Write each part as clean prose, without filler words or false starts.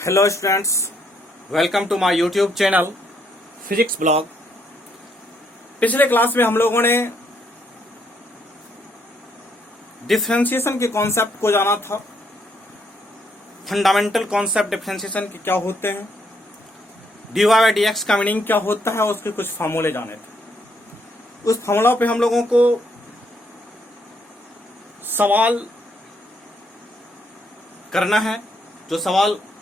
Hello students, welcome to my YouTube channel physics blog. पिछले class में हम लोगों ने डिफरेंशिएशन के कॉन्सेप्ट को जाना था। फंडामेंटल कॉन्सेप्ट डिफरेंशिएशन के क्या होते हैं, dy बाई dx का मीनिंग क्या होता है, उसके कुछ फार्मूले जाने थे। उस फार्मूला पे हम लोगों को सवाल करना है।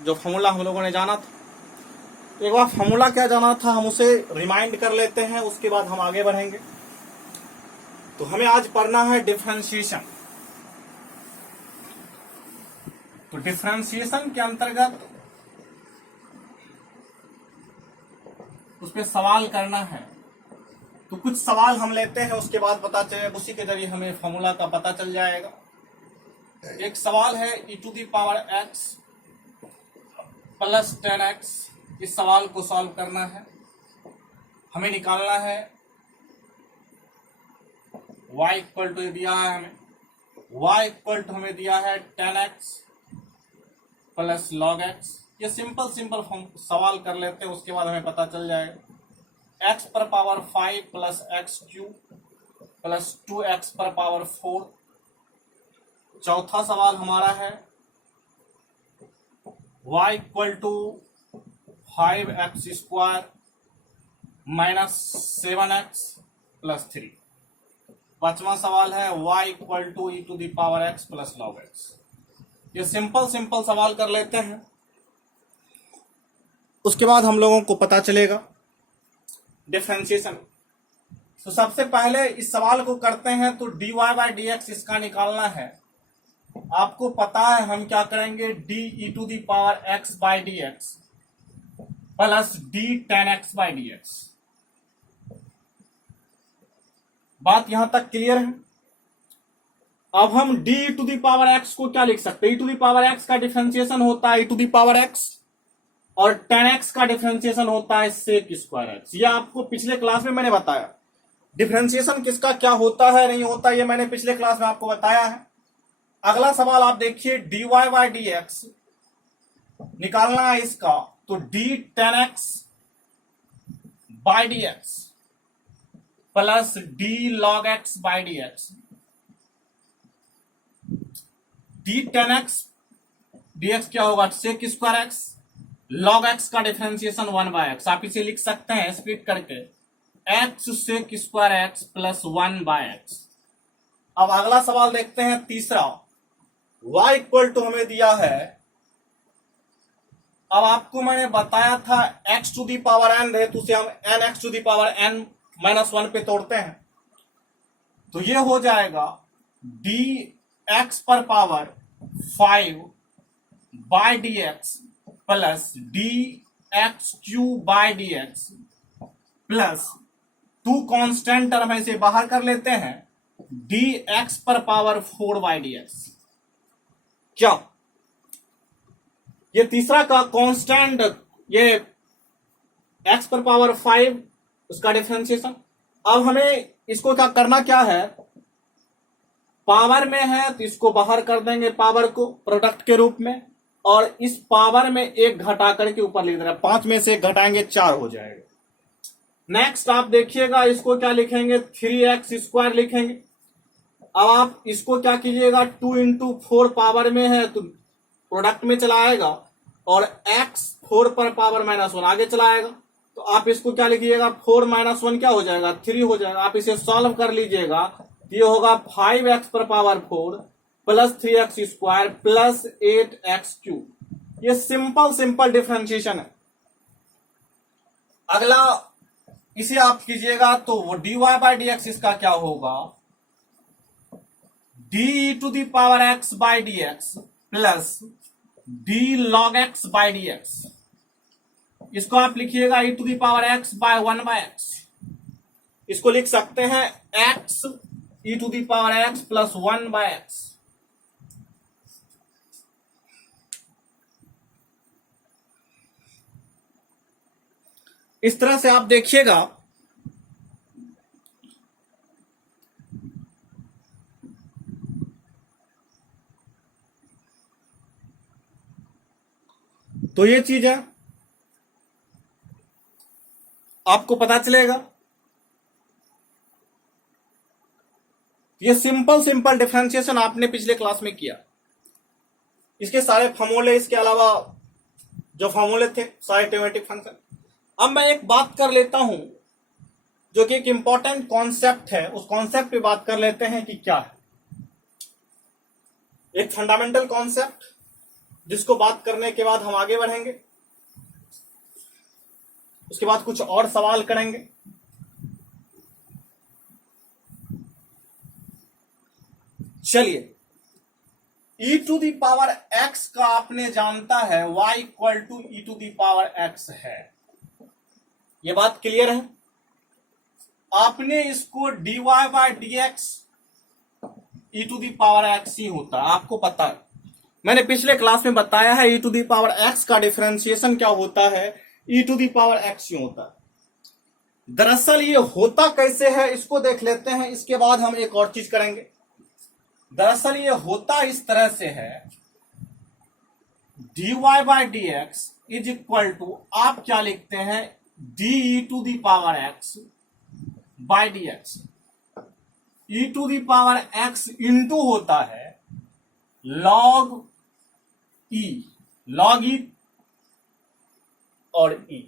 जो फार्मूला हम लोगों ने जाना था, एक बार फार्मूला क्या जाना था हम उसे रिमाइंड कर लेते हैं, उसके बाद हम आगे बढ़ेंगे। तो हमें आज पढ़ना है डिफरेंशिएशन। तो डिफरेंशिएशन के अंतर्गत उस पर सवाल करना है। तो कुछ सवाल हम लेते हैं, उसके बाद पता चले, उसी के जरिए हमें फॉर्मूला का पता चल जाएगा। एक सवाल है e⁻x प्लस 10x। इस सवाल को सॉल्व करना है, हमें निकालना है y इक्वल टू दिया है हमें, y इक्वल टू हमें दिया है 10x प्लस log x। ये सिंपल सवाल कर लेते हैं, उसके बाद हमें पता चल जाएगा। x पर power 5 plus x cube plus 2x पर पावर 4। चौथा सवाल हमारा है y equal to 5x square minus 7x plus 3। पांचवा सवाल है y equal to e⁻x plus log x। ये सिंपल सवाल कर लेते हैं, उसके बाद हम लोगों को पता चलेगा डिफरेंशिएशन। तो सबसे पहले इस सवाल को करते हैं। तो dy बाई dx इसका निकालना है। आपको पता है हम क्या करेंगे, d(e⁻x by dx plus d10x by dx। बात यहां तक क्लियर है। अब हम d(x) को क्या लिख सकते हैं, e⁻x का डिफरेंशिएशन होता है e⁻x और 10x का डिफरेंशिएशन होता है sec स्क्वायर x। ये आपको पिछले क्लास में मैंने बताया। डिफरेंशिएशन किसका क्या होता है नहीं होता, ये मैंने पिछले क्लास में आपको बताया है। अगला सवाल आप देखिए, dy बाई dx निकालना है इसका। तो d10x by dx plus d log x by dx। d10x dx क्या होगा, sec square x, log x का डिफरेंशिएशन 1 बाय x। आप इसे लिख सकते हैं स्प्लिट करके, x sec square x plus 1 by x। अब अगला सवाल देखते हैं, तीसरा। y इक्वल टू हमें दिया है, अब आपको मैंने बताया था x to the power n है, तो उसे हम nx to the power n minus 1 पे तोड़ते हैं। तो ये हो जाएगा dx पर power 5 by dx plus dx cube by dx plus 2 constant term इसे बाहर कर लेते हैं, dx पर पावर 4 बाई dx। क्या ये तीसरा का कांस्टेंट, ये x पर पावर 5 उसका डिफरेंशिएशन। अब हमें इसको क्या है, पावर में है तो इसको बाहर कर देंगे, पावर को प्रोडक्ट के रूप में, और इस पावर में एक घटा करके ऊपर लिख देना। 5 में से एक घटाएंगे 4 हो जाएगा। नेक्स्ट आप देखिएगा, इसको क्या लिखेंगे, 3x स्क्वायर लिखेंगे। अब आप इसको क्या कीजिएगा, 2 इंटू 4 पावर में है तो प्रोडक्ट में चला आएगा, और x 4 पर पावर माइनस 1 आगे चला आएगा। तो आप इसको क्या लिखिएगा, 4 माइनस 1 क्या हो जाएगा, 3 हो जाएगा। आप इसे सॉल्व कर लीजिएगा, ये होगा 5x पर power 4 plus 3x square plus 8x cube. ये सिंपल डिफरेंशिएशन है। अगला इसे आप कीजिएगा, तो वो dy बाई dx इसका क्या होगा, d(e⁻x by dx plus d log x by dx। इसको आप लिखिएगा e⁻x बाय 1 बाय x। इसको लिख सकते हैं x e⁻x plus 1 by x। इस तरह से आप देखिएगा, तो ये चीज है, आपको पता चलेगा। ये सिंपल सिंपल डिफरेंशिएशन आपने पिछले क्लास में किया। इसके सारे फॉर्मूले, इसके अलावा जो फॉर्मूले थे सारे ट्रिग्नोमेट्रिक फंक्शन। अब मैं एक बात कर लेता हूं जो कि एक इंपॉर्टेंट कॉन्सेप्ट है, उस कॉन्सेप्ट पे बात कर लेते हैं कि क्या है। एक फंडामेंटल कॉन्सेप्ट जिसको बात करने के बाद हम आगे बढ़ेंगे, उसके बाद कुछ और सवाल करेंगे। चलिए, e to the power x का आपने जानता है y equal to e to the power x है, ये बात क्लियर है। आपने इसको dy by dx e to the power x ही होता है, आपको पता है। मैंने पिछले क्लास में बताया है e to the power x का डिफरेंशिएशन क्या होता है, e to the power x ही होता है। दरअसल ये होता कैसे है इसको देख लेते हैं, इसके बाद हम एक और चीज करेंगे। दरअसल ये होता इस तरह से है, dy by dx is equal to, आप क्या लिखते हैं, d to the power x by dx। e to the power x into होता है log e और e।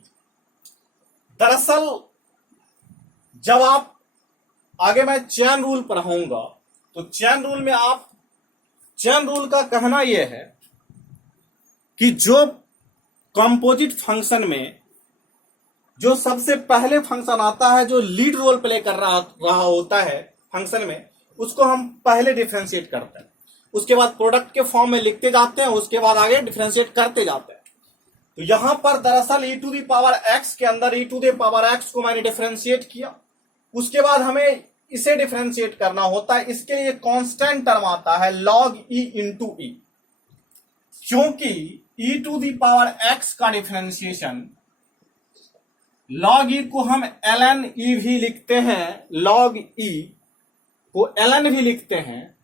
दरअसल जब आप आगे मैं चेन रूल पढ़ाऊंगा तो चेन रूल में चेन रूल का कहना यह है कि जो कंपोजिट फंक्शन में जो सबसे पहले फंक्शन आता है, जो लीड रोल प्ले कर रहा होता है फंक्शन में, उसको हम पहले डिफरेंशिएट करते हैं, उसके बाद प्रोडक्ट के फॉर्म में लिखते जाते हैं, उसके बाद आगे डिफरेंशिएट करते जाते हैं। तो यहां पर दरअसल e to the power x के अंदर e to the power x को मैंने डिफरेंशिएट किया, उसके बाद हमें इसे डिफरेंशिएट करना होता है। इसके लिए कांस्टेंट टर्म आता है log e इंटू e, क्योंकि e to the power x का डिफरेंशिएशन log e को हम ln e भी लिखते हैं, log e को ln भी लिखते हैं,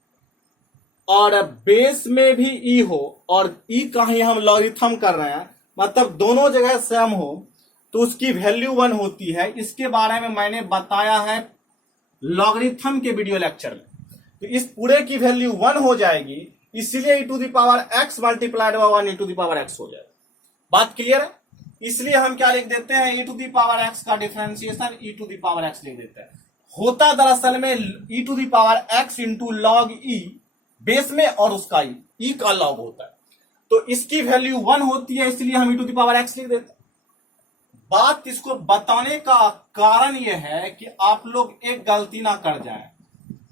और बेस में भी e हो और e का ही हम लॉगरिथम कर रहे हैं, मतलब दोनों जगह सेम हो, तो उसकी वैल्यू 1 होती है। इसके बारे में मैंने बताया है लॉगरिथम के वीडियो लेक्चर में। तो इस पूरे की वैल्यू 1 हो जाएगी, इसलिए e to the power x multiplied by 1 e to the power x हो जाएगा। बात क्लियर है? इसलिए हम क्या लिख देते हैं, e to the power x का differentiation e to the power x लिख देते हैं। होता दरअसल में e to the power x into log e base में, और उसका e का लॉग होता है, तो इसकी वैल्यू 1 होती है, इसलिए हम e to the power x लिख देते हैं। बात इसको बताने का कारण यह है कि आप लोग एक गलती ना कर जाएं।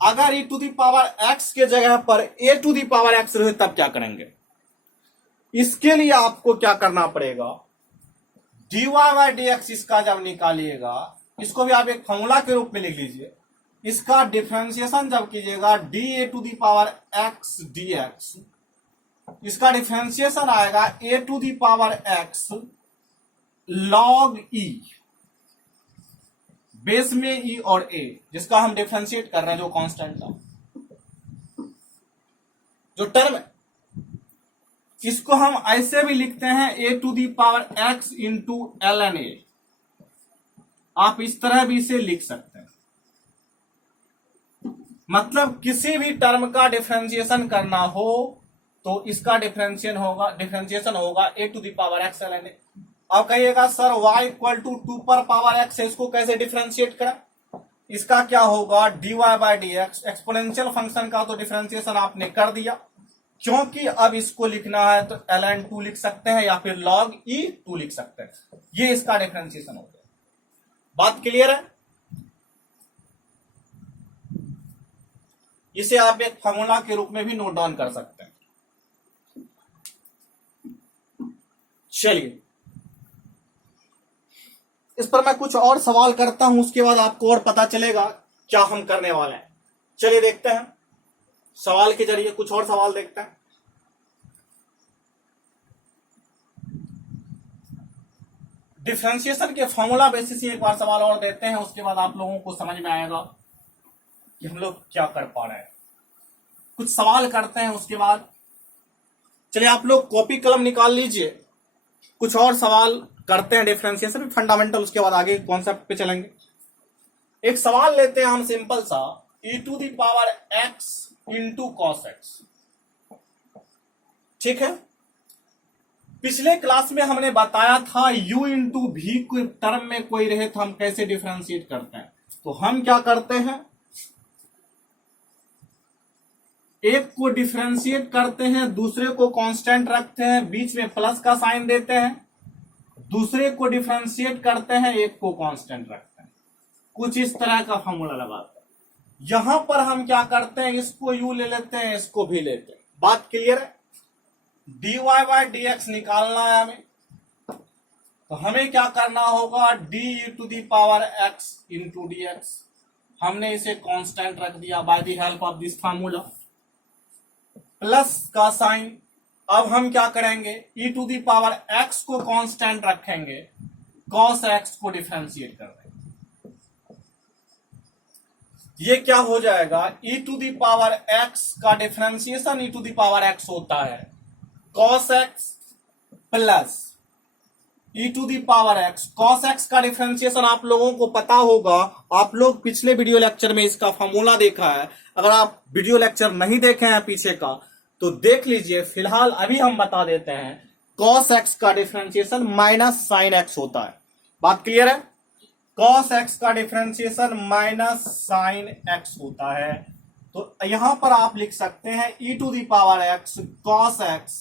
अगर e to the power x के जगह पर a to the power x रहे तब क्या करेंगे? इसके लिए आपको क्या करना पड़ेगा, dy बाय dx इसका जब निकालिएगा, इसको भी आप एक फॉर्मूला के रूप में लिख लीजिए। इसका डिफरेंशिएशन जब कीजिएगा da to the power x dx, इसका डिफरेंशिएशन आएगा a to the power x log e, base में e और a, जिसका हम डिफरेंशिएट कर रहे हैं, जो कांस्टेंट था, जो टर्म है, इसको हम ऐसे भी लिखते हैं a to the power x into ln a। आप इस तरह भी इसे लिख सकते हैं। मतलब किसी भी टर्म का डिफरेंशिएशन करना हो तो इसका डिफरेंशिएशन होगा a to the power x ln a। अब कहिएगा सर y इक्वल टू 2 पर पावर x है, इसको कैसे डिफरेंशिएट करें? इसका क्या होगा, dy by dx। Exponential function का तो डिफरेंशिएशन आपने कर दिया, क्योंकि अब इसको लिखना है तो ln 2 लिख सकते हैं या फिर log e 2 लिख सकते हैं। ये इसका डिफरेंशिएशन हो गया। बात क्लियर है? इसे आप एक फॉर्मूला के रूप में भी नोट डाउन कर सकते हैं। चलिए, इस पर मैं कुछ और सवाल करता हूं, उसके बाद आपको और पता चलेगा क्या हम करने वाले हैं। चलिए देखते हैं, सवाल के जरिए कुछ और सवाल देखते हैं। डिफरेंशिएशन के फॉर्मूला बेसिस एक बार सवाल और देते हैं, उसके बाद आप लोगों को समझ में आएगा कि हम लोग क्या कर पा रहे हैं। कुछ सवाल करते हैं, उसके बाद चलिए आप लोग कॉपी कलम निकाल लीजिए, कुछ और सवाल करते हैं डिफरेंशिएशन फंडामेंटल, उसके बाद आगे कॉन्सेप्ट पे चलेंगे। एक सवाल लेते हैं हम सिंपल सा, e to the power x into cos x. ठीक है, पिछले क्लास में हमने बताया था u इंटू भी कोई टर्म में कोई रहे तो हम कैसे डिफरेंशिएट करते हैं। तो हम क्या करते हैं, एक को डिफरेंशिएट करते हैं, दूसरे को कांस्टेंट रखते हैं, बीच में प्लस का साइन देते हैं, दूसरे को डिफरेंशिएट करते हैं, एक को कांस्टेंट रखते हैं, कुछ इस तरह का फॉर्मूला लगाते हैं। यहां पर हम क्या करते हैं, इसको u ले लेते हैं, इसको भी लेते हैं। बात क्लियर है? dy बाय dx निकालना है हमें, तो हमें क्या करना होगा, d to the power x into dx। हमने इसे कांस्टेंट रख दिया by the help of this formula, plus का साइन। अब हम क्या करेंगे, e to the power x को कांस्टेंट रखेंगे, cos x को डिफरेंशिएट कर देंगे। ये क्या हो जाएगा, e to the power x का differentiation e to the power x होता है cos x plus e to the power x। cos x का डिफरेंशिएशन आप लोगों को पता होगा, आप लोग पिछले वीडियो लेक्चर में इसका फॉर्मूला देखा है। अगर आप वीडियो लेक्चर नहीं देखे हैं पीछे का तो देख लीजिए, फिलहाल अभी हम बता देते हैं। cos x का डिफरेंशिएशन माइनस साइन x होता है। बात क्लियर है? cos x का डिफरेंशिएशन माइनस साइन x होता है। तो यहां पर आप लिख सकते हैं e to the power x cos x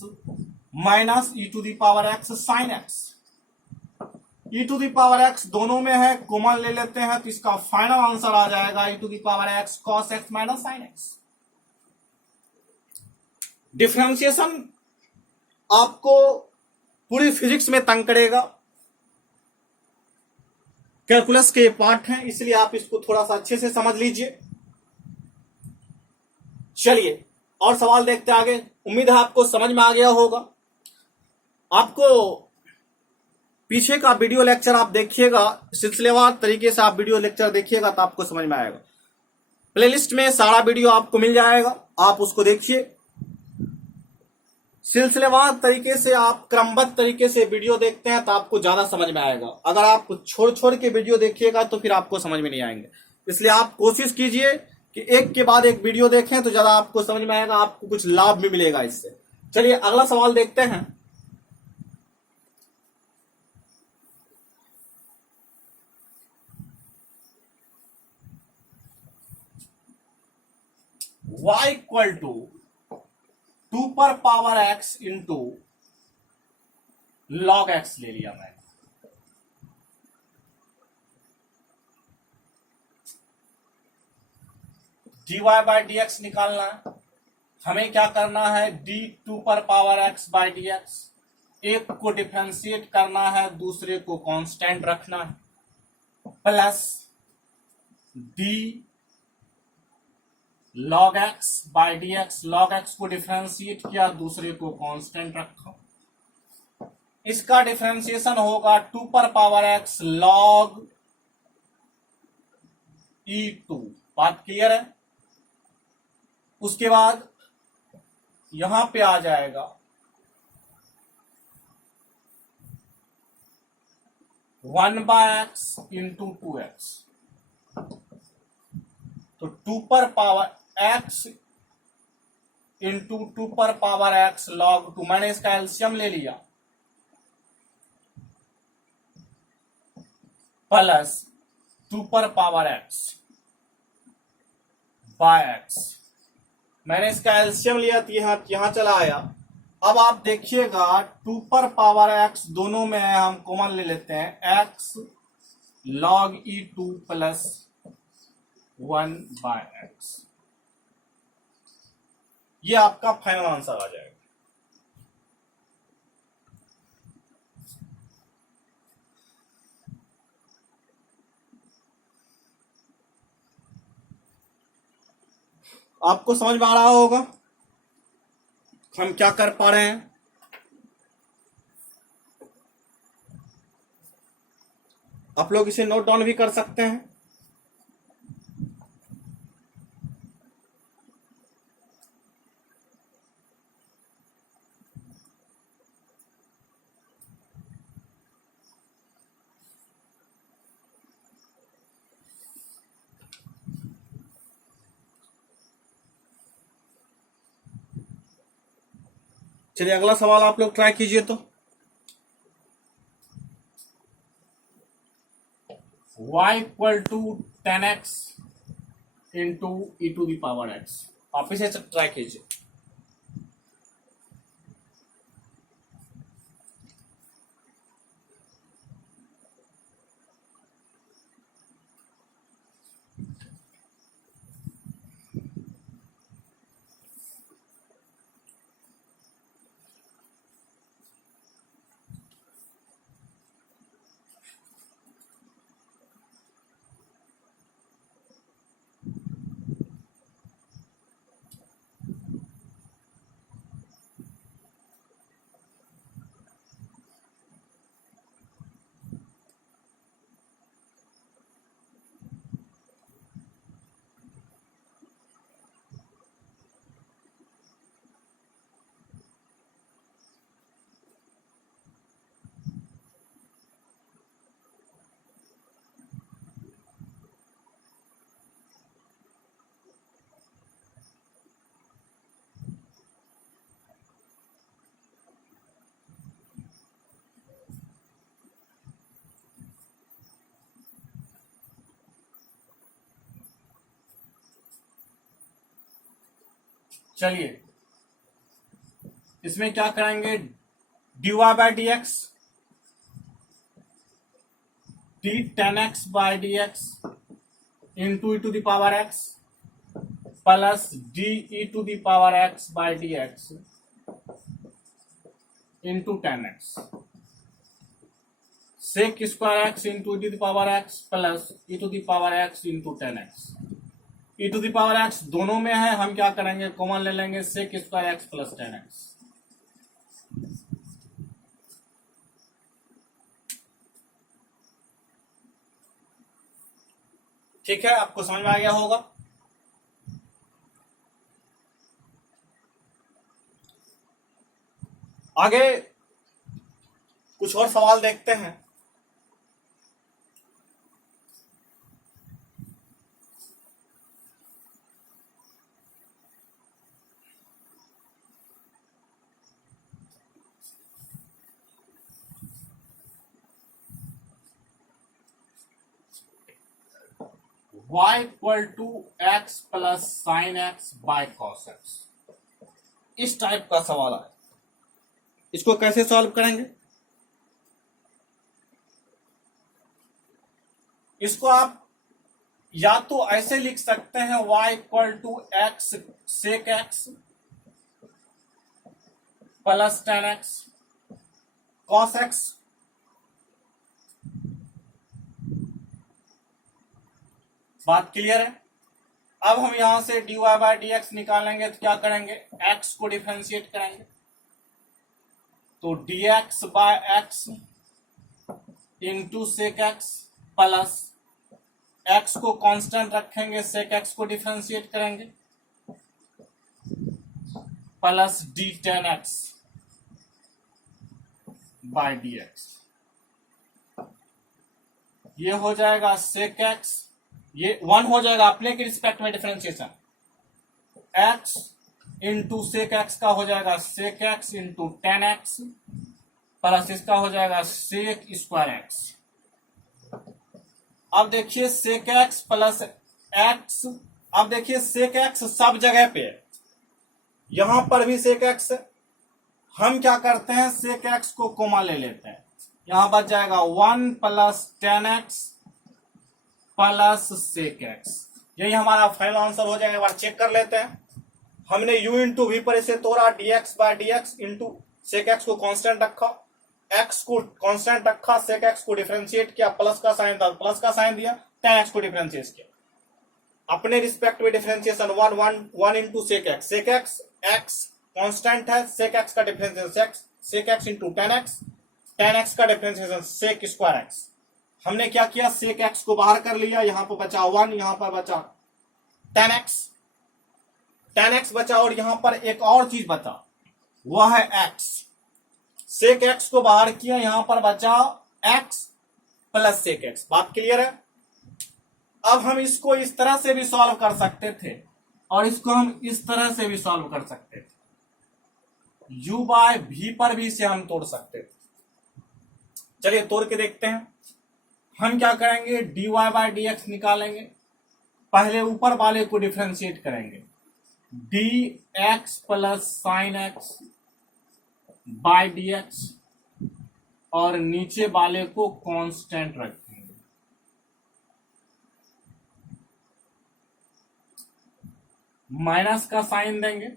minus e to the power x sine x। e to the power x दोनों में है, कॉमन ले लेते हैं तो इसका फाइनल आंसर आ जाएगा e to the power x cos x minus sine x। Differentiation आपको पूरी फिजिक्स में तंग करेगा, कैलकुलस के पार्ट हैं, इसलिए आप इसको थोड़ा सा अच्छे से समझ लीजिए। चलिए और सवाल देखते आगे। उम्मीद है आपको समझ में आ गया होगा। आपको पीछे का वीडियो लेक्चर आप देखिएगा, सिलसिलेवार तरीके से आप वीडियो लेक्चर देखिएगा तो आपको समझ में आएगा। प्लेलिस्ट में सारा वीडियो आपको मिल जाएगा, आप उसको देखिए। सिलसिलेवार तरीके से आप क्रमबद्ध तरीके से वीडियो देखते हैं तो आपको ज्यादा समझ में आएगा। अगर आप छोड़ छोड़ के वीडियो देखिएगा तो फिर आपको समझ में नहीं आएंगे। इसलिए आप कोशिश कीजिए कि एक के बाद एक वीडियो देखें तो ज्यादा आपको समझ में आएगा, आपको कुछ लाभ भी मिलेगा इससे। चलिए अगला सवाल देखते हैं। y इक्वल टू 2 पर power x into log x ले लिया मैंने। dy बाय dx निकालना है। हमें क्या करना है, d 2 पर पावर x बाय dx। एक को डिफरेंशिएट करना है, दूसरे को कांस्टेंट रखना है, plus d log x by dx। log x को डिफरेंशिएट किया, दूसरे को कांस्टेंट रखा। इसका डिफरेंशिएशन होगा 2 पर पावर x log e2। बात क्लियर है? उसके बाद यहां पे आ जाएगा 1 बाय x इंटू 2x। तो 2 पर पावर x इंटू 2 पर पावर x log 2, मैंने इसका एलसीएम ले लिया, प्लस 2 पर पावर x बाय x। मैंने इसका एलसीएम लिया तो यहां चला आया। अब आप देखिएगा 2 पर पावर x दोनों में है, हम कॉमन ले लेते हैं, x log e2 plus 1 by x। ये आपका फाइनल आंसर आ जाएगा। आपको समझ में आ रहा होगा हम क्या कर पा रहे हैं। आप लोग इसे नोट डाउन भी कर सकते हैं। चलिए अगला सवाल आप लोग ट्राई कीजिए तो। y equal to 10x into e to the power x, आप इसे ट्राई कीजिए। चलिए इसमें क्या करेंगे, dy by D x, d 10x by D x into e to the power x plus d e to the power x by D x into 10x sec square x into d the power x plus e to the power x into 10x। E to the power x दोनों में है, हम क्या करेंगे common ले लेंगे, सेक square x plus 10x। ठीक है, आपको समझ में आ गया होगा। आगे कुछ और सवाल देखते हैं। y equal to x plus sine x by cos x, इस टाइप का सवाल है। इसको कैसे सॉल्व करेंगे, इसको आप या तो ऐसे लिख सकते हैं y equal to x sec x plus 10x cos x, बात क्लियर है। अब हम यहां से dy बाय डी एक्स निकालेंगे तो क्या करेंगे, x को डिफरेंशिएट करेंगे, तो dx by x into sec x plus x को कांस्टेंट रखेंगे, सेक x को डिफरेंशिएट करेंगे plus d 10x by D x. ये हो जाएगा सेक एक्स, ये 1 हो जाएगा अपने के रिस्पेक्ट में differentiation, x into sec x का हो जाएगा सेक एक्स इंटू 10x प्लस इसका हो जाएगा सेक स्क्वायर एक्स। अब देखिए सेक एक्स प्लस एक्स, अब देखिए सेक एक्स सब जगह पे है, यहां पर भी सेक एक्स, हम क्या करते हैं सेक एक्स को कॉमन ले लेते हैं, यहां बच जाएगा 1 plus 10x plus sec x, यही हमारा फाइनल आंसर हो जाएगा। एक बार चेक कर लेते हैं, हमने u इंटू वी पर इसे तोड़ा, dx by dx into sec x को कांस्टेंट रखा, x को कांस्टेंट रखा, सेक एक्स को डिफरेंशिएट किया, प्लस का साइन था प्लस का साइन दिया, 10x को डिफरेंशिएट किया, अपने रिस्पेक्ट में differentiation 1 into sec x x constant है, सेक एक्स का differentiation sec x into 10x का डिफरेंशिएशन सेक स्क्वायर एक्स। हमने क्या किया, सेक एक्स को बाहर कर लिया, यहां पर बचा 1, यहां पर बचा 10x बचा, और यहां पर एक और चीज बचा वह है x, सेक एक्स को बाहर किया, यहां पर बचा x प्लस सेक एक्स। बात क्लियर है। अब हम इसको इस तरह से भी सॉल्व कर सकते थे और इसको हम इस तरह से भी सॉल्व कर सकते थे, u बाय v पर भी इसे हम तोड़ सकते थे। चलिए तोड़ के देखते हैं। हम क्या करेंगे, dy बाय dx निकालेंगे। पहले ऊपर वाले को डिफ्रेंशिएट करेंगे, dx plus sine x by dx, और नीचे वाले को कांस्टेंट रखेंगे। माइनस का साइन देंगे,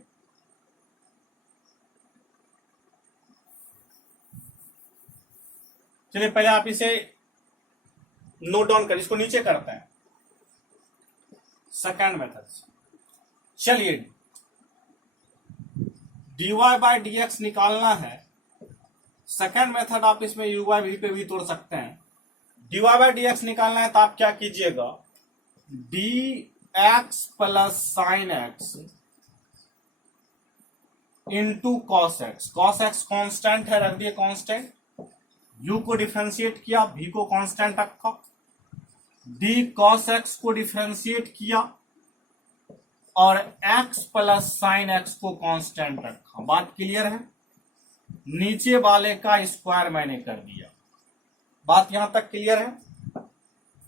चलिए पहले आप इसे नोट डाउन कर, इसको नीचे करते हैं सेकंड मेथड से। चलिए dy बाय dx निकालना है। सेकंड मेथड आप इसमें u बाय v पे भी तोड़ सकते हैं। dy बाय dx निकालना है तो आप क्या कीजिएगा, dx plus sine x into cos x. Cos x constant है, रख दिए कॉन्स्टेंट। u को डिफ्रेंशिएट किया, v को कांस्टेंट रखा, d cos x को डिफ्रेंशिएट किया और x प्लस साइन x को कांस्टेंट रखा। बात क्लियर है? नीचे वाले का स्क्वायर मैंने कर दिया। बात यहां तक क्लियर है?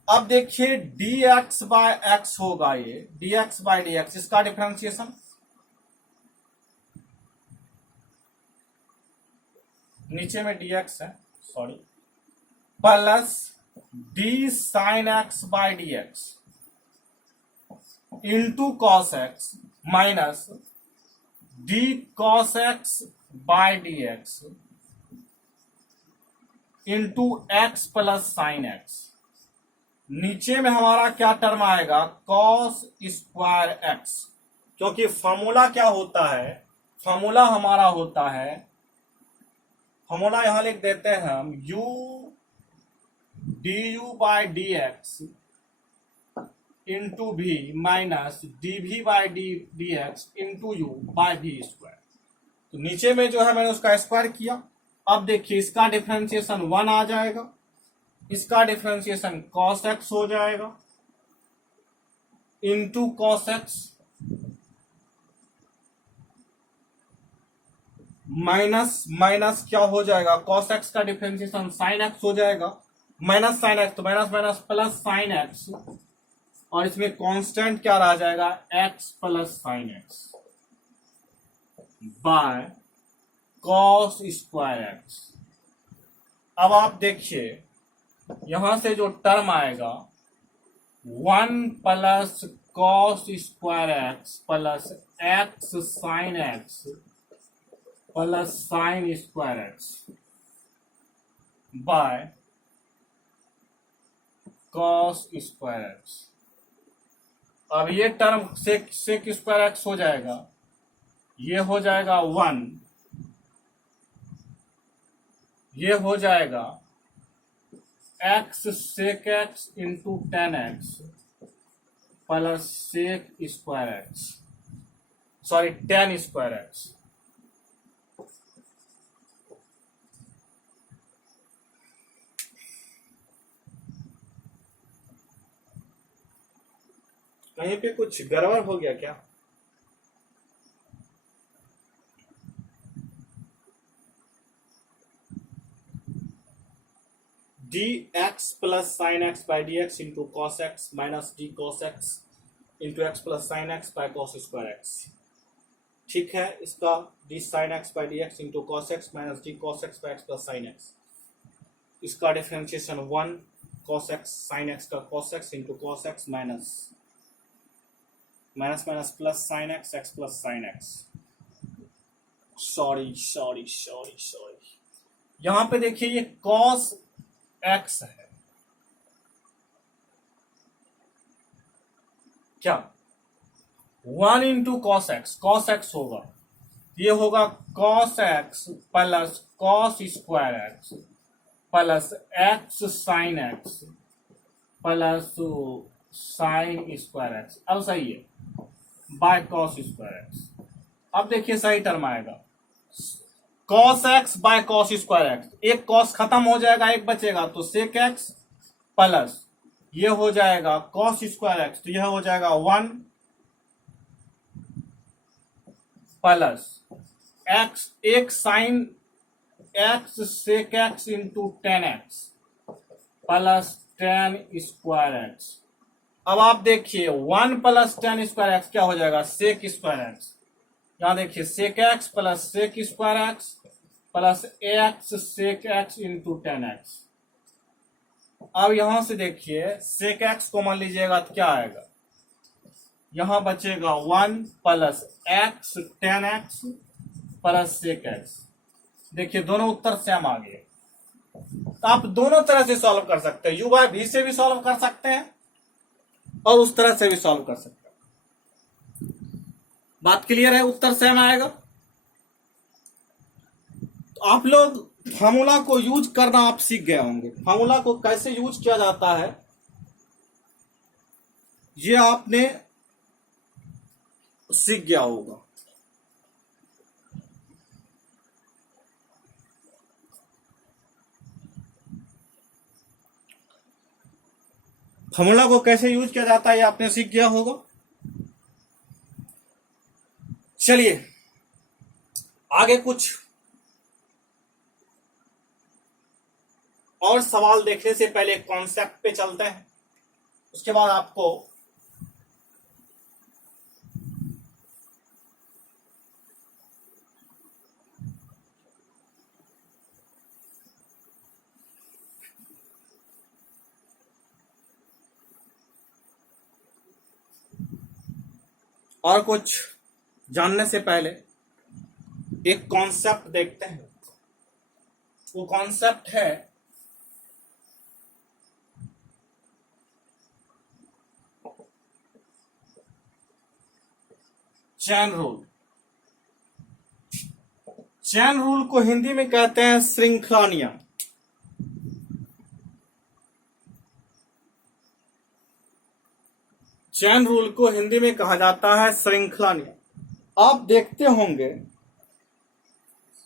अब देखिए dx बाय x होगा, ये dx बाय dx, इसका डिफ्रेंशिएशन नीचे में dx है, sorry, plus d sine x by D x into cos x minus d cos x by D x into x plus sine x. नीचे में हमारा क्या टर्म आएगा, कॉस स्क्वायर एक्स, क्योंकि फॉर्मूला क्या होता है, फॉर्मूला हमारा होता है, फॉर्मूला यहां लिख देते हैं हम, u du by D x into V minus dv by D x into U by V square. तो नीचे में जो है मैंने उसका स्क्वायर किया। अब देखिए इसका डिफरेंशिएशन 1 आ जाएगा, इसका डिफरेंशिएशन cos x हो जाएगा into cos x minus minus क्या हो जाएगा, cos x का डिफरेंशिएशन sin x हो जाएगा, माइनस साइन एक्स, तो minus minus plus sine x, और इसमें कांस्टेंट क्या रह जाएगा, x plus sine x by cos square x. अब आप देखिए यहां से जो टर्म आएगा 1 plus cos square x plus x sine x plus sine square x by cos square x. अब ये टर्म सेक स्क्वायर एक्स हो जाएगा, ये हो जाएगा 1, ये हो जाएगा x sec x into ten x plus sec square x, sorry ten square x. कहीं पे कुछ गड़बड़ हो गया क्या? dx plus sine x by d x into cos x minus d cos x into x plus sine x by cos square x. ठीक है, इसका d sine x by d x into cos x minus d cos x by x plus sine x, इसका differentiation 1 cos X sine X का cos x into cos x minus minus minus plus sine X X plus sine X. Sorry sorry sorry sorry, यहां पे देखिए ये cos x है, क्या 1 into cos x होगा, ये होगा cos x plus cos square x plus x sine x plus sine square x. अब सही है, बाय कॉस स्क्वायर एक्स। अब देखिए सही टर्म आएगा cos x by cos square x, एक कॉस खत्म हो जाएगा, एक बचेगा, तो सेक एक्स प्लस ये हो जाएगा कॉस स्क्वायर एक्स, तो यह हो जाएगा 1 प्लस एक्स एक sine x sec x into 10x plus 10 square x. अब आप देखिए 1 प्लस 10 स्क्वायर एक्स क्या हो जाएगा, सेक स्क्वायर एक्स। यहां देखिए sec x plus sec square x plus x sec x into 10x। अब यहां से देखिए सेक एक्स को मान लीजिएगा तो क्या आएगा, यहां बचेगा 1 plus x 10x plus sec x. देखिए दोनों उत्तर सेम आ गए। तो आप दोनों तरह से सॉल्व कर सकते हैं, यू बाय भी से भी सॉल्व कर सकते हैं और उस तरह से भी सॉल्व कर सकते हैं। बात क्लियर है, उत्तर सेम आएगा। तो आप लोग फार्मूला को यूज करना आप सीख गए होंगे। फार्मूला को कैसे यूज किया जाता है ये आपने सीख गया होगा। फार्मूला को कैसे यूज किया जाता है ये आपने सीख गया होगा। चलिए आगे कुछ और सवाल देखने से पहले कॉन्सेप्ट पे चलते हैं, उसके बाद आपको और कुछ जानने से पहले एक कॉन्सेप्ट देखते हैं। वो कॉन्सेप्ट है चैन रूल। चैन रूल को हिंदी में कहते हैं श्रृंखला नियम। चैन रूल को हिंदी में कहा जाता है श्रृंखला नियम। आप देखते होंगे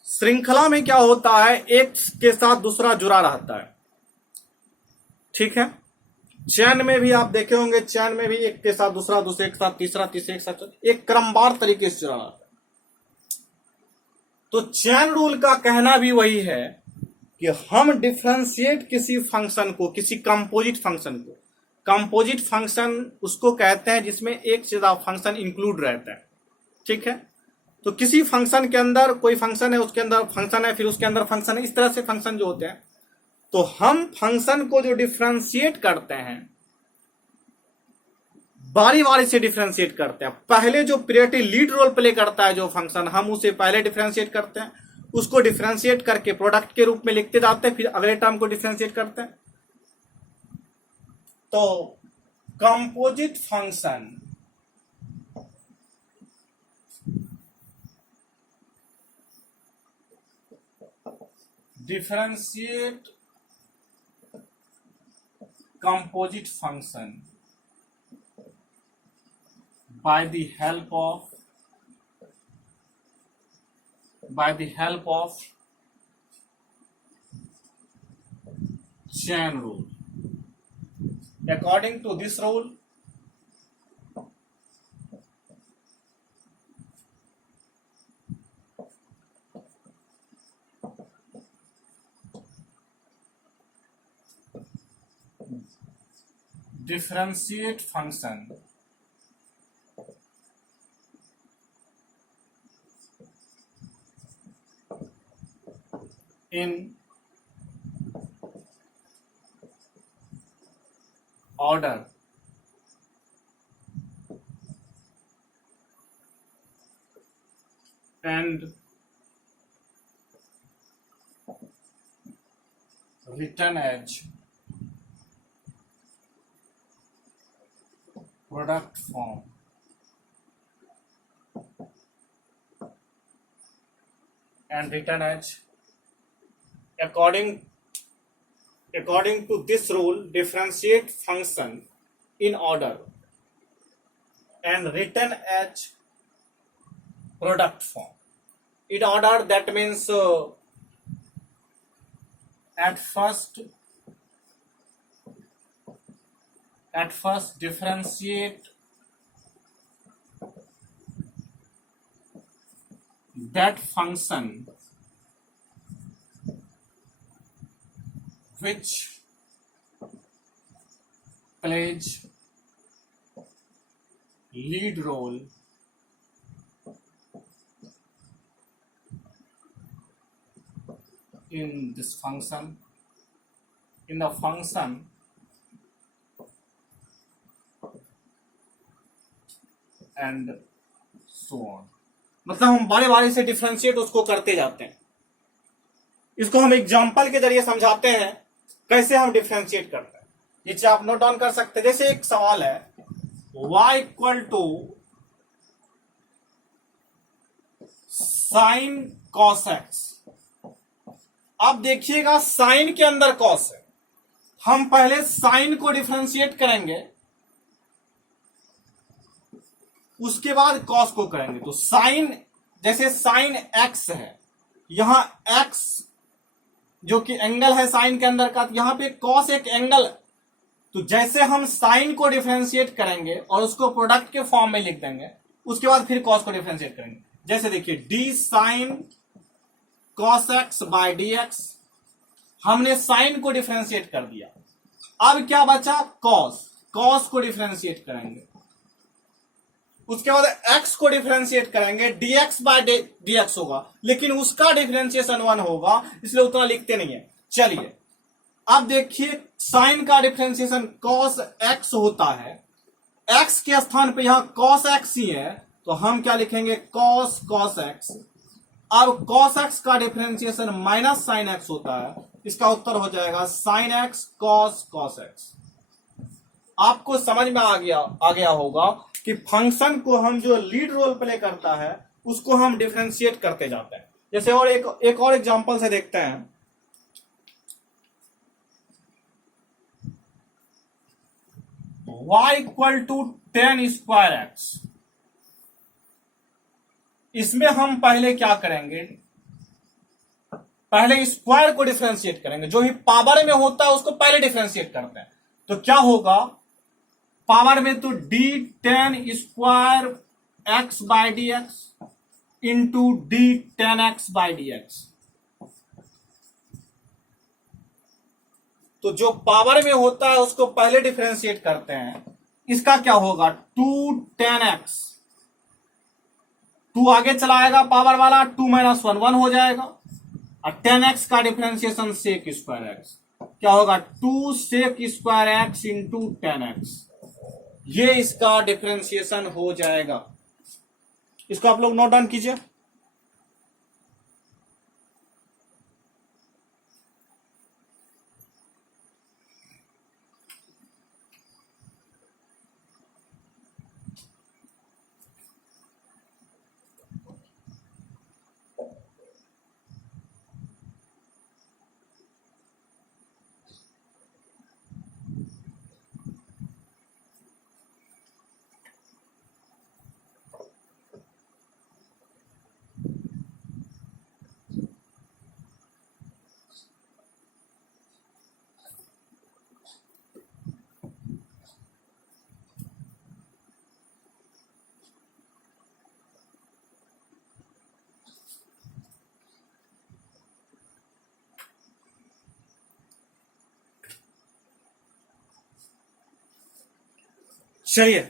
श्रृंखला में क्या होता है, एक के साथ दूसरा जुड़ा रहता है, ठीक है। चैन में भी आप देखे होंगे, चैन में भी एक के साथ दूसरा, दूसरे के साथ तीसरा, तीसरे के साथ एक क्रमवार तरीके से जुड़ा रहता है। तो चैन रूल का कहना भी वही है कि हम डिफरेंशिएट किसी फंक्शन को, किसी कंपोजिट फंक्शन को, कंपोजिट फंक्शन उसको कहते हैं जिसमें एक से ज्यादा फंक्शन इंक्लूड रहता है, ठीक है। तो किसी फंक्शन के अंदर कोई फंक्शन है, उसके अंदर फंक्शन है, फिर उसके अंदर फंक्शन है, इस तरह से फंक्शन जो होते हैं। तो हम फंक्शन को जो डिफरेंशिएट करते हैं बारी बारी से डिफरेंशिएट करते हैं। पहले जो प्रायोरिटी लीड रोल प्ले करता है जो फंक्शन, हम उसे पहले डिफरेंशिएट करते हैं, उसको डिफरेंशिएट करके प्रोडक्ट के रूप में लिखते जाते हैं, फिर अगले टर्म को डिफरेंशिएट करते हैं। तो composite function differentiate composite function by the help of chain rule. According to this rule, differentiate function in order and written as product form and written as according to this rule, differentiate function in order and written as product form. In order, that means at first differentiate that function which plays lead role in this function, in the function and so on। मतलब हम बारी बारी से differentiate उसको करते जाते हैं। इसको हम एग्जाम्पल के जरिए समझाते हैं कैसे हम डिफरेंशिएट करते हैं। नीचे आप नोट डाउन कर सकते हैं। जैसे एक सवाल है y equal to sine cos x. अब देखिएगा साइन के अंदर कॉस है, हम पहले साइन को डिफरेंशिएट करेंगे उसके बाद कॉस को करेंगे। तो साइन, जैसे साइन एक्स है, यहां एक्स जो कि एंगल है साइन के अंदर का, यहां पे कॉस एक एंगल। तो जैसे हम साइन को डिफरेंशिएट करेंगे और उसको प्रोडक्ट के फॉर्म में लिख देंगे, उसके बाद फिर कॉस को डिफरेंशिएट करेंगे। जैसे देखिए d sine cos x by D x, हमने साइन को डिफरेंशिएट कर दिया। अब क्या बचा? कॉस। कॉस को डिफरेंशिएट करेंगे, उसके बाद एक्स को डिफरेंशिएट करेंगे, dx बाय dx होगा, लेकिन उसका डिफरेंशिएशन 1 होगा, इसलिए उतना लिखते नहीं है। चलिए अब देखिए साइन का डिफरेंशिएशन cos x होता है, x के स्थान पे यहां cos x ही है, तो हम क्या लिखेंगे? cos x। अब cos x का डिफरेंशिएशन माइनस साइन x होता है, इसका उत्तर हो जाएगा sin x cos x। आपको समझ में आ गया होगा कि फंक्शन को हम जो लीड रोल प्ले करता है उसको हम डिफरेंशिएट करते जाते हैं। जैसे और एक और एग्जांपल से देखते हैं। y equal to 10 square x. इसमें हम पहले क्या करेंगे? पहले स्क्वायर को डिफरेंशिएट करेंगे, जो भी पावर में होता है उसको पहले डिफरेंशिएट करते हैं। तो क्या होगा पावर में? तो d10 square x by D x into d10x by D x. तो जो पावर में होता है उसको पहले डिफरेंशिएट करते हैं। इसका क्या होगा? 210x, 2 आगे चला आएगा पावर वाला, 2 माइनस 1 1 हो जाएगा, और 10x का डिफरेंशिएशन सेक स्क्वायर एक्स क्या होगा? 2 सेक स्क्वायर एक्स इंटू 10x। ये इसका डिफरेंशिएशन हो जाएगा। इसको आप लोग नोट डाउन कीजिए। चलिए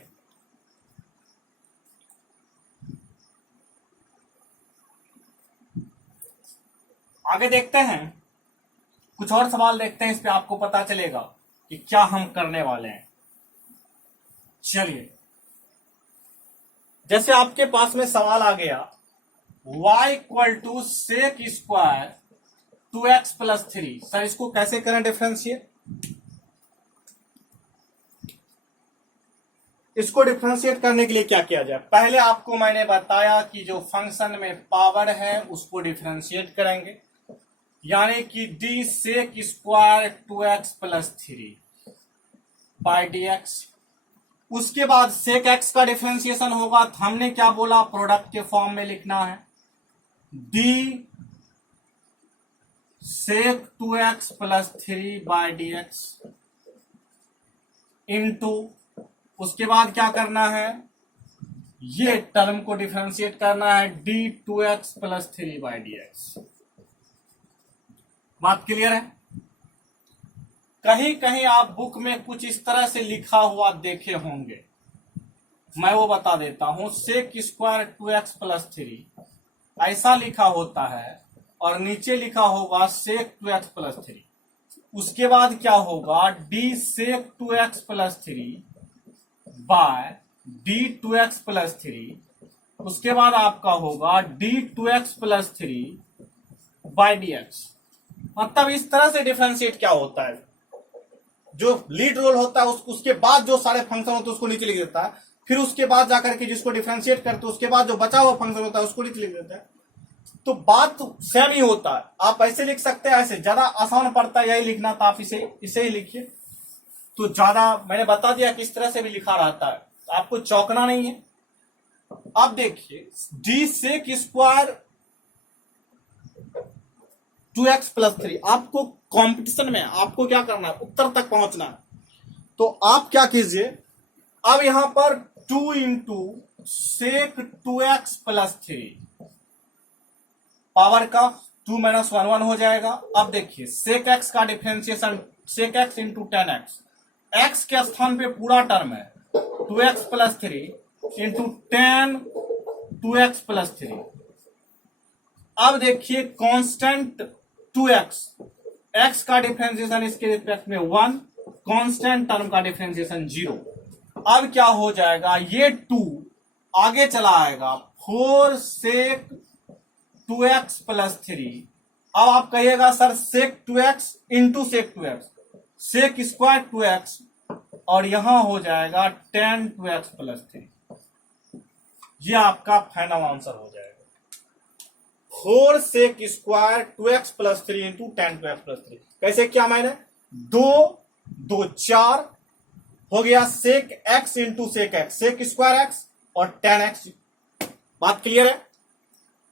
आगे देखते हैं, कुछ और सवाल देखते हैं। इस पे आपको पता चलेगा कि क्या हम करने वाले हैं। चलिए जैसे आपके पास में सवाल आ गया y equal to sec square 2x plus 3। Sir इसको कैसे करें डिफरेंशिएट? इसको डिफरेंशिएट करने के लिए क्या किया जाए? पहले आपको मैंने बताया कि जो फंक्शन में पावर है उसको डिफरेंशिएट करेंगे, यानी कि d sec square 2x plus 3 by dx। उसके बाद सेक x का डिफरेंशिएशन होगा, तो हमने क्या बोला? प्रोडक्ट के फॉर्म में लिखना है, d sec 2x plus 3 by dx into, उसके बाद क्या करना है? ये टर्म को डिफरेंशिएट करना है d2x प्लस 3/dx। बात क्लियर है? कहीं कहीं आप बुक में कुछ इस तरह से लिखा हुआ देखे होंगे, मैं वो बता देता हूं। सेक स्क्वायर 2x प्लस 3 ऐसा लिखा होता है और नीचे लिखा होगा सेक 2x प्लस 3। उसके बाद क्या होगा, d sec 2x plus 3 by d2x plus 3। उसके बाद आपका होगा d2x प्लस 3/dx। मतलब इस तरह से डिफरेंशिएट क्या होता है, जो लीड रोल होता है उसके बाद जो सारे फंक्शन होते हैं उसको नीचे लिख देता है, फिर उसके बाद जाकर के जिसको डिफरेंशिएट करते हैं उसके बाद जो बचा हुआ फंक्शन होता है उसको नीचे लिख देता है। तो बात सेम ही होता है। आप ऐसे लिख सकते हैं, ऐसे ज्यादा आसान पड़ता है यही लिखना, तो आप इसे ही लिखिए तो ज्यादा, मैंने बता दिया किस तरह से भी लिखा रहता है, आपको चौंकना नहीं है। अब देखिए डी सेक स्क्वायर 2x प्लस 3, आपको कंपटीशन में आपको क्या करना है, उत्तर तक पहुंचना है। तो आप क्या कीजिए, अब यहां पर 2 into sec 2x plus 3 power का 2 माइनस 1 हो जाएगा। अब देखिए सेक x का डिफरेंशिएशन सेक x इंटू 10x, x के स्थान पे पूरा टर्म है 2x plus 3 into 10 2x plus 3। अब देखिए कांस्टेंट 2x, x का डिफरेंशिएशन इसके रिस्पेक्ट में 1, कांस्टेंट टर्म का डिफरेंशिएशन 0। अब क्या हो जाएगा, ये 2 आगे चला आएगा 4 सेक 2x प्लस 3। अब आप कहिएगा sir sec 2x into sec 2x, sec square 2x और यहां हो जाएगा 10 2x प्लस 3। ये आपका फाइनल आंसर हो जाएगा 4 sec square 2x plus 3 into 10 2x plus 3। कैसे किया मैंने, 2 2 4 हो गया sec x into sec x, sec square x और 10x। बात क्लियर है?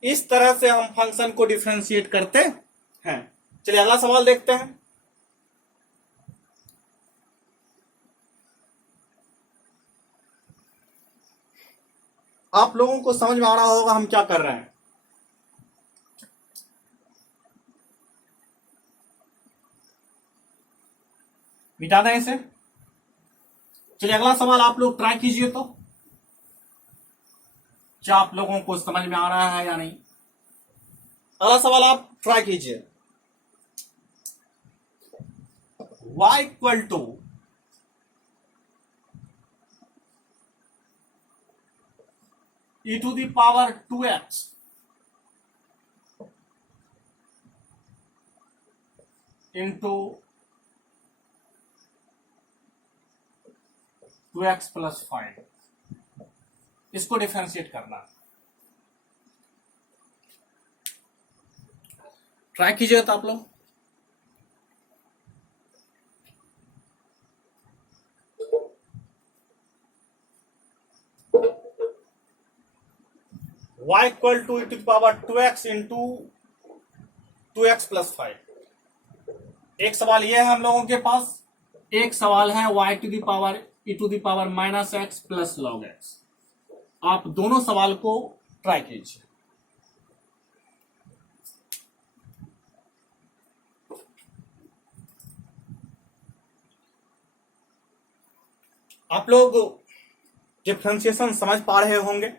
इस तरह से हम फंक्शन को डिफरेंशिएट करते हैं। चलिए अगला सवाल देखते हैं। आप लोगों को समझ में आ रहा होगा हम क्या कर रहे हैं। मिटा दें इसे। चलिए अगला सवाल आप लोग ट्राई कीजिए, तो क्या आप लोगों को समझ में आ रहा है या नहीं। अगला सवाल आप ट्राई कीजिए। y equal to e to the power 2x into 2x plus 5, इसको डिफरेंशिएट करना। ट्राई कीजिए तो आप लोग। y equal to e to the power 2x into 2x plus 5। एक सवाल ये है हम लोगों के पास, एक सवाल है y to the power e to the power minus x plus log x। आप दोनों सवाल को ट्राई कीजिए। आप लोग डिफरेंशिएशन समझ पा रहे होंगे।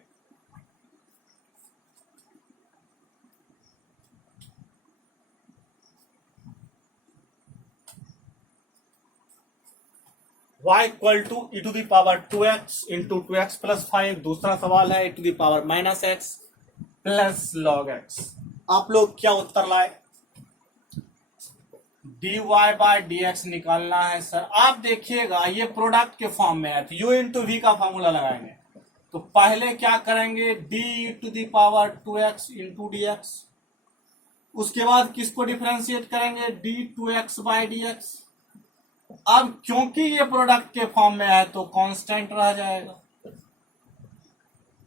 y equal to e to the power 2x into 2x plus 5। दूसरा सवाल है e to the power minus x plus log x। आप लोग क्या उत्तर लाए, dy बाय dx निकालना है सर। आप देखिएगा ये प्रोडक्ट के फॉर्म में है तो u इंटू v का फॉर्मूला लगाएंगे। तो पहले क्या करेंगे, d to the power 2x into dx, उसके बाद किसको डिफरेंशिएट करेंगे, d 2x बाय dx। अब क्योंकि ये प्रोडक्ट के फॉर्म में है तो कांस्टेंट रह जाएगा,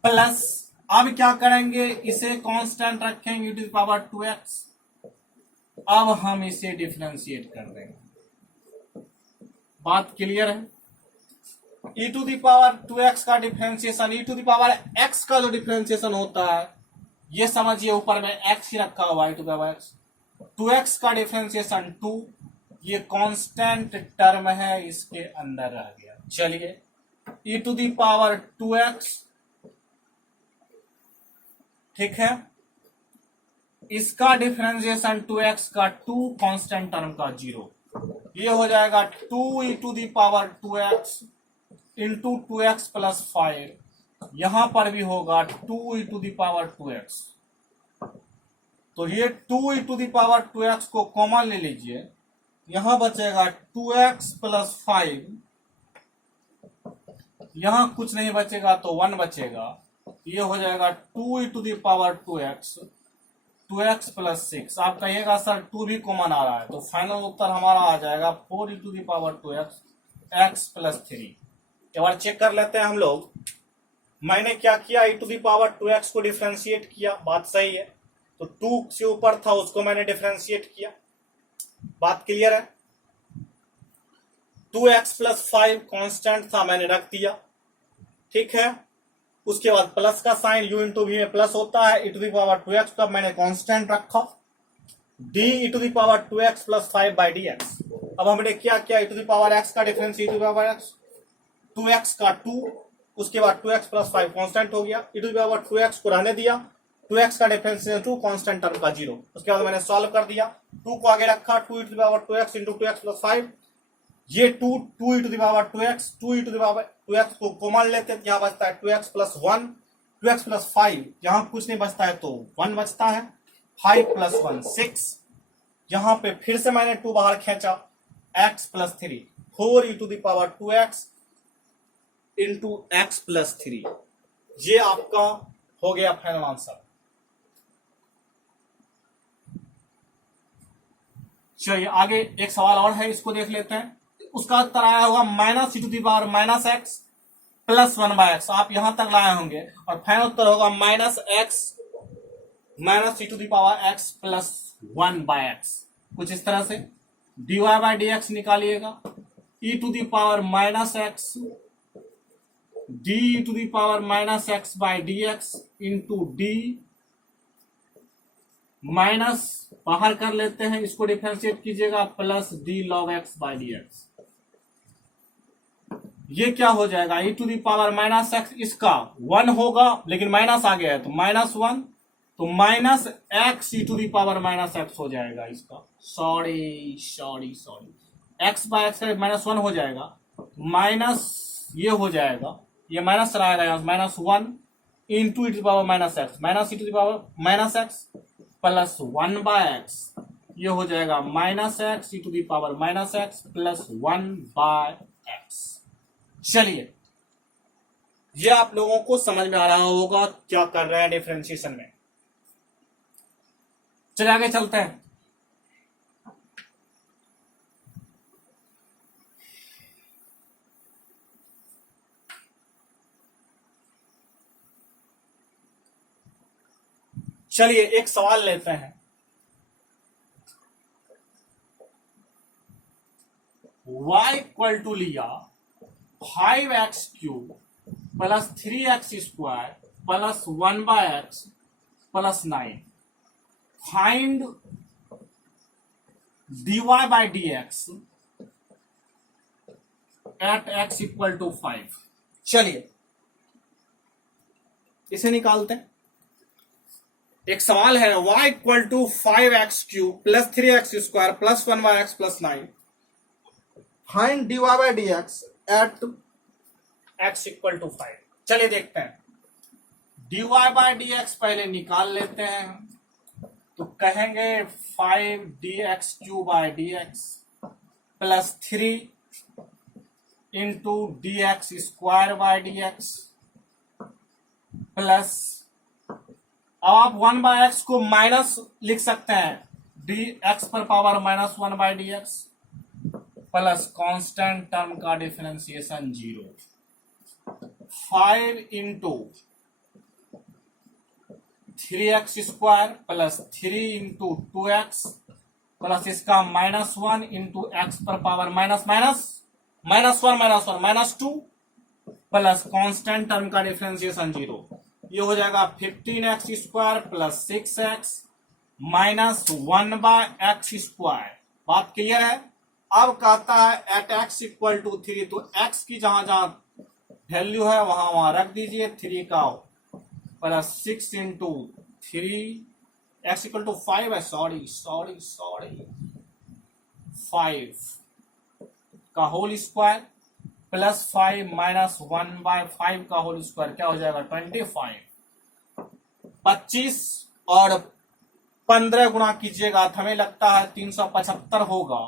प्लस अब क्या करेंगे, इसे कांस्टेंट रखेंगे टू द पावर 2x। अब हम इसे डिफरेंशिएट कर देंगे। बात क्लियर है? e to the power 2x का differentiation, e to the power x का जो डिफरेंशिएशन होता है ये समझिए ऊपर में x ही रखा हुआ है, e to the power x, 2x का डिफरेंशिएशन 2, ये कांस्टेंट टर्म है इसके अंदर रह गया। चलिए e to the power 2x, ठीक है, इसका डिफरेंशिएशन 2x का 2, कांस्टेंट टर्म का 0, ये हो जाएगा 2 e to the power 2x into 2x plus 5, यहां पर भी होगा 2 e to the power 2x, तो ये 2 e to the power 2x को कॉमन ले लीजिए, यहां बचेगा 2x प्लस 5, यहां कुछ नहीं बचेगा तो 1 बचेगा, ये हो जाएगा 2 e to the power 2x plus 6। आप कहिएगा सर 2 भी कॉमन आ रहा है, तो फाइनल उत्तर हमारा आ जाएगा 4 e to the power 2x x plus 3। एक बार चेक कर लेते हैं हम लोग, मैंने क्या किया, e to the power 2x को डिफरेंशिएट किया, बात सही है, तो 2 से ऊपर था उसको मैंने डिफरेंशिएट किया, बात क्लियर है। 2x प्लस 5 कांस्टेंट था, मैंने रख दिया, ठीक है। उसके बाद प्लस का साइन u इंटू वी में प्लस होता है, e to the power 2x का मैंने कांस्टेंट रखा, d e to the power 2x plus 5 by d x. अब हमने क्या किया, e to the power x का difference e to the power x, 2x का 2, उसके बाद 2x प्लस 5 कांस्टेंट हो गया, e to the power 2x को रहने दिया, 2x का डिफरेंस 2, कांस्टेंट टर्म का 0। उसके बाद मैंने सॉल्व कर दिया, 2 को आगे रखा, 2 e to the power 2x into 2x plus 5, ये 2 e to the power 2x, 2 e to the power 2x को कॉमन लेते हैं, यहाँ बचता है 2x प्लस 1, 2x प्लस 5, यहाँ कुछ नहीं बचता है तो 1 बचता है, 5 प्लस 1 6, यहाँ पे फिर से मैंने 2 बाहर खींचा, x plus 3, 4 e to the power 2x into x plus 3, ये आपका हो गया फाइनल आंसर। चलिए आगे एक सवाल और है, इसको देख लेते हैं। उसका उत्तर आया होगा minus E to the power minus x plus 1 by X, आप यहां तक लाए होंगे, और फाइनल उत्तर होगा minus x minus E to the power X plus 1 by X, कुछ इस तरह से। dy बाय डी एक्स निकालिएगा, E to the power minus X D to the power minus X by D x into D, minus बाहर कर लेते हैं, इसको डिफरेंशिएट कीजिएगा, plus D log X by D x. ये क्या हो जाएगा, E to the power minus X, इसका 1 होगा लेकिन माइनस आ गया है तो माइनस 1, तो minus x e to the power minus x हो जाएगा इसका, sorry x by x minus 1 हो जाएगा, माइनस ये हो जाएगा, ये माइनस चलाएगा यहाँ, minus 1 into e to the power minus x, minus E to the power minus x plus 1 by x, ये हो जाएगा minus x e to the power minus x plus 1 by x. चलिए ये आप लोगों को समझ में आ रहा होगा क्या कर रहे हैं डिफरेंशिएशन में। चलिए आगे चलते हैं। चलिए एक सवाल लेते हैं, y इक्वल टू लिया 5x cube plus 3x square plus 1 by x plus 9, find dy by D x at x equal to 5। चलिए इसे निकालते हैं। एक सवाल है y equal to 5x cube plus 3x square plus 1 by x plus 9, find dy by D x at x equal to 5। चलिए देखते हैं, dy बाय डी एक्स पहले निकाल लेते हैं, तो कहेंगे 5 dx cube by D X plus 3 into D x square by D X plus, अब आप 1 बाय एक्स को माइनस लिख सकते हैं, डी एक्स पर power minus 1 by D X plus constant term का differentiation 0, 5 into 3x square plus 3 into 2x plus इसका minus 1 into X पर power minus minus minus 1 minus 1 minus 2 plus constant term का differentiation 0, ये हो जाएगा 15x² plus 6x minus 1/x²। बात clear है। अब कहता है एट x इक्वल टू 3, तो x की जहां जहां वैल्यू है वहां वहां रख दीजिए 3 का plus 6 into 3, x equal to 5 है, सॉरी 5 का होल स्क्वायर प्लस 5 माइनस 1/5 का होल स्क्वायर, क्या हो जाएगा 25। 25 और 15 गुणा कीजिएगा तो हमें लगता है 375 होगा,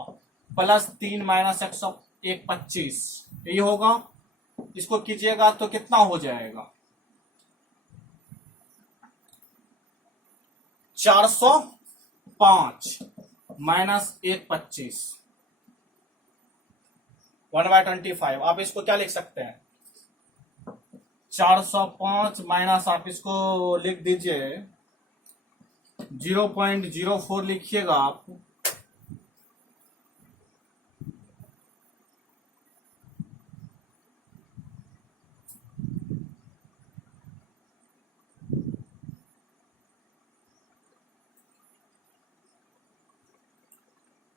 प्लस 3 माइनस 101 25, यही होगा। इसको कीजिएगा तो कितना हो जाएगा 405 माइनस 1 25, 1/25। आप इसको क्या लिख सकते हैं 405 माइनस, आप इसको लिख दीजिए 0.04 लिखिएगा आप,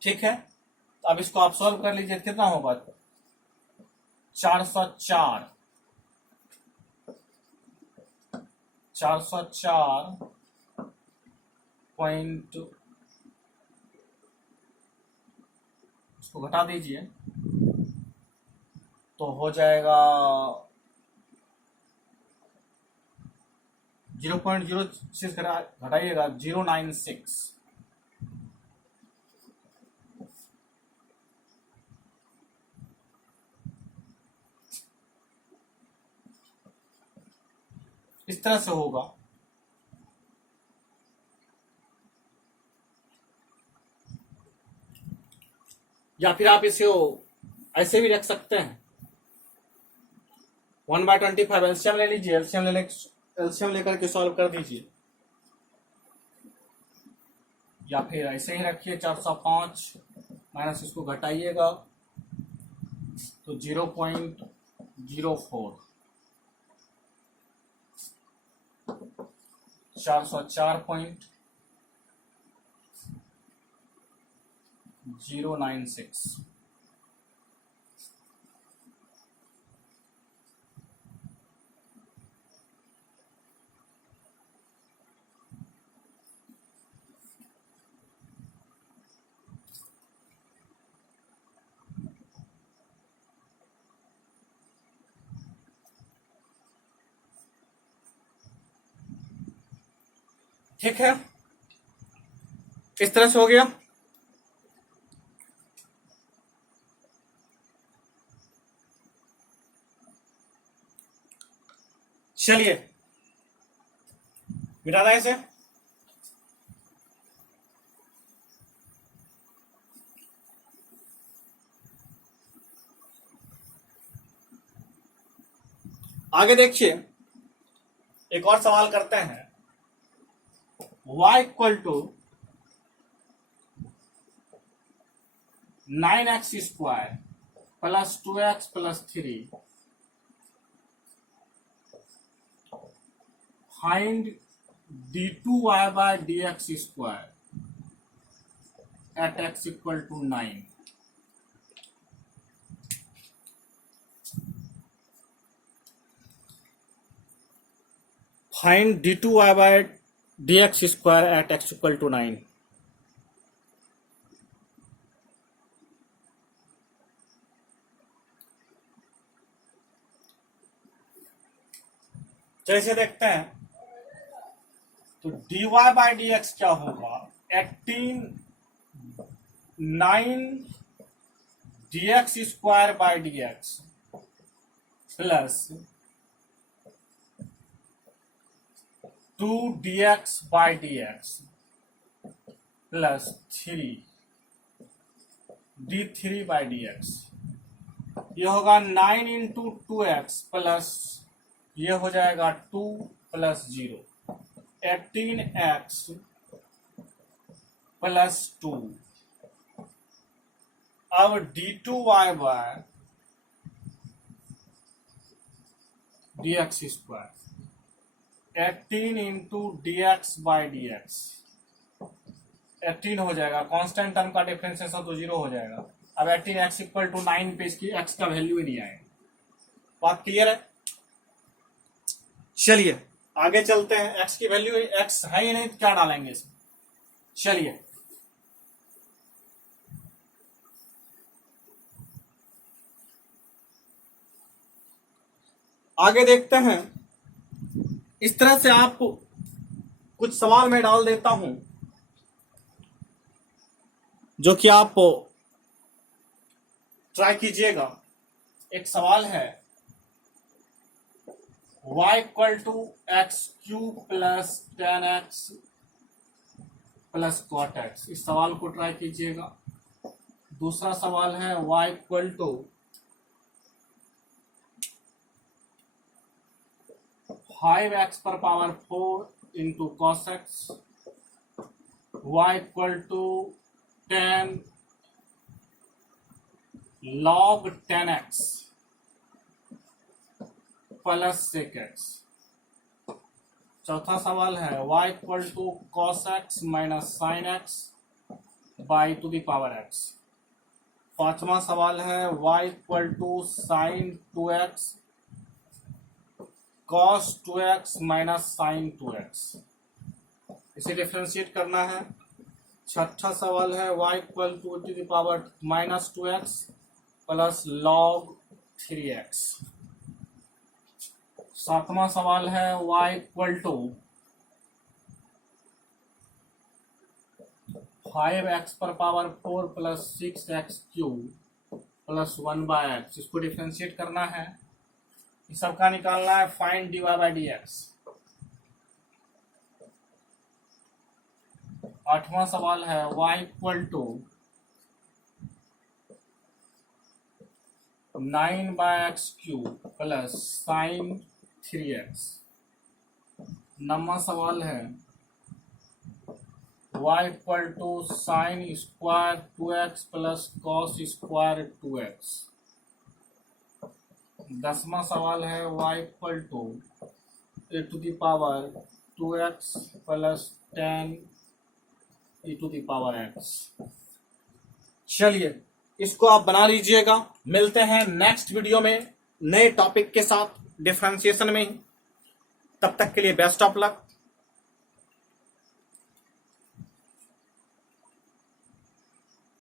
ठीक है। तो अब इसको आप सॉल्व कर लीजिए, कितना होगा 404 पॉइंट, इसको घटा दीजिए तो हो जाएगा 0.06 घटाइएगा 096। इस तरह से होगा। या फिर आप इसे ऐसे भी रख सकते हैं 1/25। एलसीएम ले लीजिए, एलसीएम लेकर के सॉल्व कर दीजिए, या फिर ऐसे ही रखिए 405 माइनस इसको घटाइएगा तो 0.04, 404.096। ठीक है, इस तरह से हो गया। चलिए मिटा दें इसे। आगे देखिए, एक और सवाल करते हैं। y equal to 9x² plus 2x plus 3, find d2y/dx² at x equal to 9। Find d2y/dx² at x equal to 9। जैसे देखते हैं तो dy/dx क्या होगा 18 9 dx² plus 2 dx/dx plus 3 d3/dx, ये होगा 9 इंटू 2x प्लस ये हो जाएगा 2 प्लस 0, 18x प्लस 2। अब d2y dx square 18 into dx/dx 18 हो जाएगा। कांस्टेंट टर्म का डिफरेंशिएशन तो 0 हो जाएगा। अब 18x इक्वल टू 9 पे इसकी x का वैल्यू ही नहीं आएगा। बात क्लियर है? चलिए आगे चलते हैं। x की वैल्यू x है ही नहीं तो क्या डालेंगे इसमें। चलिए आगे देखते हैं। इस तरह से आपको कुछ सवाल मैं डाल देता हूं जो कि आप ट्राई कीजिएगा। एक सवाल है y equal to x cube plus 10x plus cot x. इस सवाल को ट्राई कीजिएगा। दूसरा सवाल है y इक्वल टू 5x पर power 4 into cos x y equal to 10 log 10x plus sec x। चौथा सवाल है y equal to cos x minus sine x by two the power x। पांचवा सवाल है y equal to sine 2x cos 2x minus sine 2x। इसे differentiate करना है। छठा सवाल है y equal to the power minus 2x plus log 3x। सातवां सवाल है y इक्वल टू 5x पर power 4 plus 6x cube plus 1/x। इसको डिफरेंशिएट करना है। इस सब का निकालना है। Find dy/dx। आठवां सवाल है y equal to 9/x cube plus sine 3x। नौवां सवाल है y equal to sine square 2x plus cos square 2x। 10वां सवाल है y equal to e to the power 2x plus 10 e to the power x। चलिए इसको आप बना लीजिएगा। मिलते हैं नेक्स्ट वीडियो में नए टॉपिक के साथ डिफरेंशिएशन में ही। तब तक के लिए बेस्ट ऑफ लक।